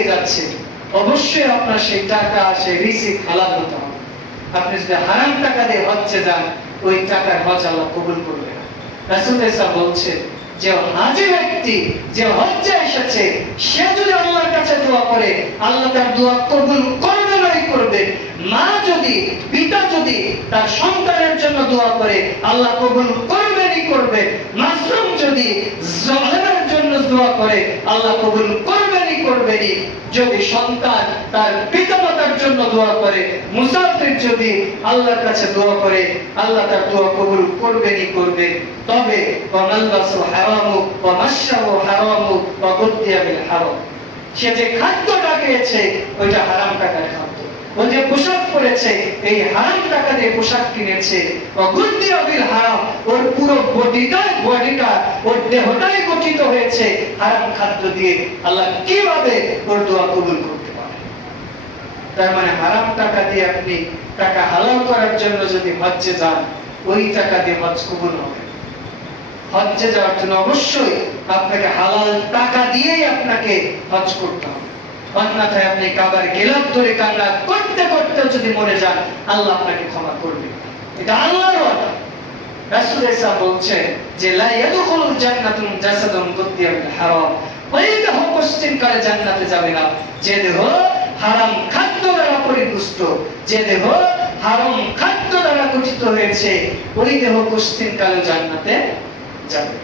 দিয়ে যাচ্ছে, অবশ্যই আপনার সেই টাকা, সেই রিজিক হালাল হতে হবে। আপনি যদি হারাম টাকা দিয়ে হজ্জে যান, ওই টাকার হজ আল্লাহ কবুল করবে না। রাসূল সাল্লাল্লাহু বলছেন যে হাজী ব্যক্তি যে হজ্জে এসেছে, সে যদি আল্লাহর কাছে দোয়া করে, আল্লাহ তার দোয়া কবুল করবেনই করবে। মা যদি, পিতা যদি তার সন্তানের জন্য দোয়া করে, আল্লাহ কবুল করবেনই করবে। মাসরুম যদি জালেমের জন্য দোয়া করে, আল্লাহ কবুল করবেনই করবেনই। যদি সন্তান তার পিতামাতার জন্য দোয়া করে, মুসাফির যদি আল্লাহর কাছে দোয়া করে, আল্লাহ তার দোয়া কবুল করবেনই করবে। তবে ওয়ানাল্লাসু হারামু ওয়া মাশরাবু হারামু ওয়া গুদ্দিয়া বিল হারাম, সে যে খাদ্যটা খেয়েছে ওইটা হারাম টাকার খাদ্য, ও যে পোশাক পরেছে এই হারাম টাকা দিয়ে পোশাক কিনেছে, ওয়া গুদ্দিয়া বিল হারাম, ওর পুরো বডিটা ওর দেহটাই গঠিত হয়েছে হারাম খাদ্য দিয়ে। আল্লাহ কিভাবে ওর দোয়া কবুল করতে পারে? তার মানে হারাম টাকা দিয়ে আপনি টাকা হালাল করার জন্য যদি হজ্জে যান, ওই টাকা দিয়ে হজ কবুল হবে। হজ্জে যাওয়ার জন্য অবশ্যই আপনাকে হালাল টাকা দিয়েই আপনাকে হজ করতে হবে। অন্যথায় আপনি কাবার গিলাফ ধরে কান্না করতে করতে যদি মরে যান, আল্লাহ আপনাকে ক্ষমা করবে। এটা আল্লাহর ওয়াদা। রাসূল সাল্লাল্লাহু বলছেন যে লা ইয়াদখুলুল জান্নাতুন জাসাদুন গুদ্দিয়া বিল হারাম, ওই দেহ পশ্চিম কালে জান্নাতে যাবে না যে দেহ হারাম খাদ্য দ্বারা পরিপুষ্ট, যে দেহ হারাম খাদ্য দ্বারা গঠিত হয়েছে, ওই দেহ পশ্চিম কালে জান্নাতে যাবে।